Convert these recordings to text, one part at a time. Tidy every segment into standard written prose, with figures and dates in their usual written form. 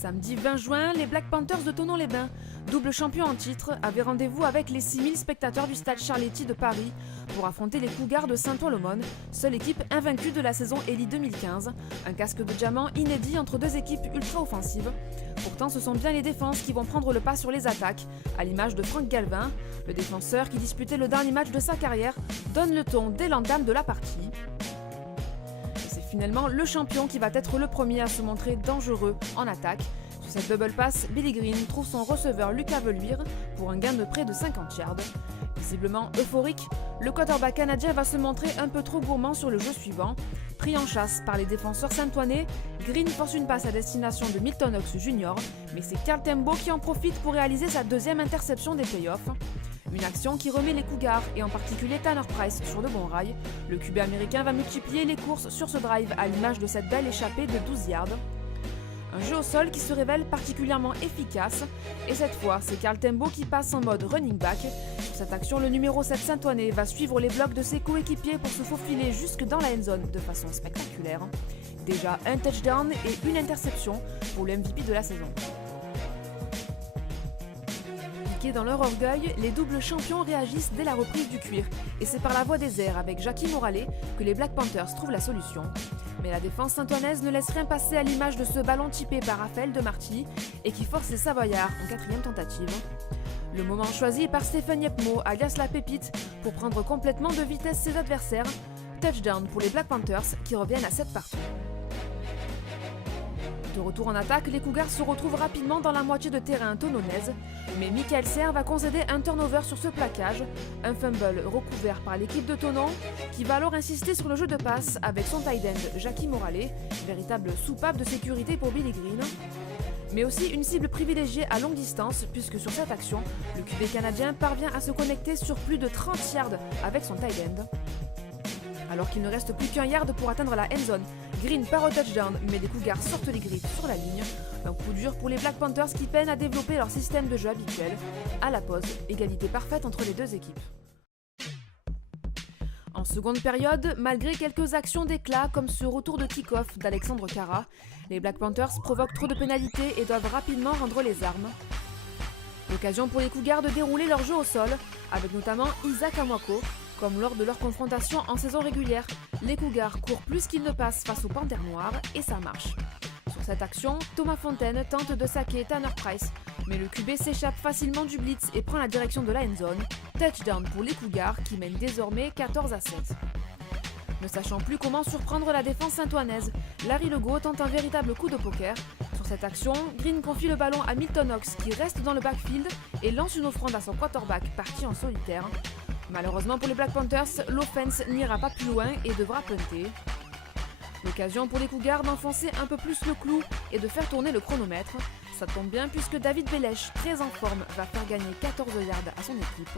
Samedi 20 juin, les Black Panthers de Thonon-les-Bains, double champion en titre, avaient rendez-vous avec les 6000 spectateurs du stade Charletti de Paris pour affronter les Cougars de Saint-Ouen-l'Aumône, seule équipe invaincue de la saison Elite 2015. Un casque de diamant inédit entre deux équipes ultra-offensives. Pourtant, ce sont bien les défenses qui vont prendre le pas sur les attaques, à l'image de Franck Galvin. Le défenseur qui disputait le dernier match de sa carrière donne le ton dès l'entame de la partie. Finalement, le champion qui va être le premier à se montrer dangereux en attaque. Sur cette double pass, Billy Green trouve son receveur Lucas Veluire pour un gain de près de 50 yards. Visiblement euphorique, le quarterback canadien va se montrer un peu trop gourmand sur le jeu suivant. Pris en chasse par les défenseurs saint-oinais, Green force une passe à destination de Milton Knox Jr., mais c'est Carl Tembo qui en profite pour réaliser sa deuxième interception des playoffs. Une action qui remet les Cougars, et en particulier Tanner Price, sur de bons rails. Le QB américain va multiplier les courses sur ce drive à l'image de cette belle échappée de 12 yards. Un jeu au sol qui se révèle particulièrement efficace, et cette fois, c'est Carl Tembo qui passe en mode running back. Sur cette action, le numéro 7 saint-oinais va suivre les blocs de ses coéquipiers pour se faufiler jusque dans la end-zone de façon spectaculaire. Déjà un touchdown et une interception pour le MVP de la saison. Dans leur orgueil, les doubles champions réagissent dès la reprise du cuir, et c'est par la voie des airs avec Jackie Morale que les Black Panthers trouvent la solution. Mais la défense saint-oinaise ne laisse rien passer à l'image de ce ballon typé par Raphaël de Marty et qui force les Savoyards en quatrième tentative. Le moment choisi par Stéphane Yepmo, alias la pépite, pour prendre complètement de vitesse ses adversaires. Touchdown pour les Black Panthers qui reviennent à 7 partout. De retour en attaque, les Cougars se retrouvent rapidement dans la moitié de terrain thononaise, mais Michael Serre va concéder un turnover sur ce plaquage, un fumble recouvert par l'équipe de Thonon, qui va alors insister sur le jeu de passe avec son tight end Jackie Morale, véritable soupape de sécurité pour Billy Green, mais aussi une cible privilégiée à longue distance, puisque sur cette action, le QB canadien parvient à se connecter sur plus de 30 yards avec son tight end. Alors qu'il ne reste plus qu'un yard pour atteindre la end zone, Green part au touchdown, mais les Cougars sortent les griffes sur la ligne. Un coup dur pour les Black Panthers qui peinent à développer leur système de jeu habituel. À la pause, égalité parfaite entre les deux équipes. En seconde période, malgré quelques actions d'éclat comme ce retour de kick-off d'Alexandre Cara, les Black Panthers provoquent trop de pénalités et doivent rapidement rendre les armes. L'occasion pour les Cougars de dérouler leur jeu au sol, avec notamment Isaac Amwako. Comme lors de leur confrontation en saison régulière, les Cougars courent plus qu'ils ne passent face aux Panthères Noires et ça marche. Sur cette action, Thomas Fontaine tente de saquer Tanner Price, mais le QB s'échappe facilement du blitz et prend la direction de la end zone. Touchdown pour les Cougars qui mènent désormais 14-7. Ne sachant plus comment surprendre la défense saint-oinaise, Larry Legault tente un véritable coup de poker. Sur cette action, Green confie le ballon à Milton Knox qui reste dans le backfield et lance une offrande à son quarterback parti en solitaire. Malheureusement pour les Black Panthers, l'offense n'ira pas plus loin et devra punter. L'occasion pour les Cougars d'enfoncer un peu plus le clou et de faire tourner le chronomètre. Ça tombe bien puisque David Bélèche, très en forme, va faire gagner 14 yards à son équipe.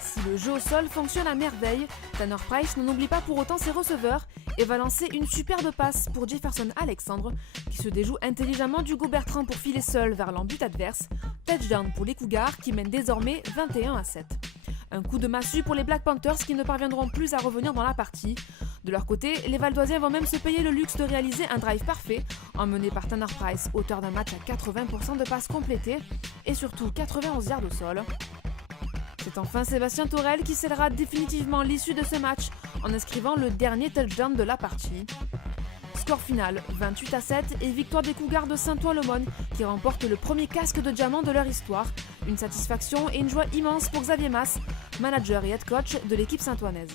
Si le jeu au sol fonctionne à merveille, Tanner Price n'oublie pas pour autant ses receveurs et va lancer une superbe passe pour Jefferson Alexandre qui se déjoue intelligemment d'Hugo Bertrand pour filer seul vers l'embut adverse. Touchdown pour les Cougars qui mènent désormais 21-7. Un coup de massue pour les Black Panthers qui ne parviendront plus à revenir dans la partie. De leur côté, les Valdoisiens vont même se payer le luxe de réaliser un drive parfait, emmené par Tanner Price, auteur d'un match à 80% de passes complétées et surtout 91 yards au sol. C'est enfin Sébastien Tourelle qui scellera définitivement l'issue de ce match en inscrivant le dernier touchdown de la partie. Score final 28-7 et victoire des Cougars de Saint-Ouen-l'Aumône qui remportent le premier casque de diamant de leur histoire. Une satisfaction et une joie immense pour Xavier Masse, manager et head coach de l'équipe saint-oinaise.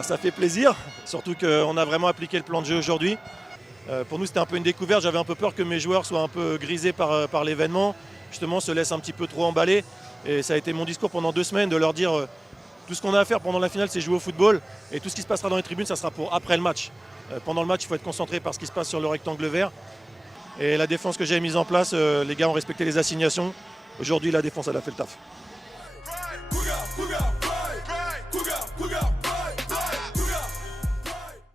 Ça fait plaisir, surtout qu'on a vraiment appliqué le plan de jeu aujourd'hui. Pour nous c'était un peu une découverte, j'avais un peu peur que mes joueurs soient un peu grisés par l'événement, justement se laissent un petit peu trop emballer. Et ça a été mon discours pendant 2 semaines de leur dire tout ce qu'on a à faire pendant la finale c'est jouer au football et tout ce qui se passera dans les tribunes ça sera pour après le match. Pendant le match il faut être concentré par ce qui se passe sur le rectangle vert. Et la défense que j'ai mise en place, les gars ont respecté les assignations. Aujourd'hui la défense elle a fait le taf.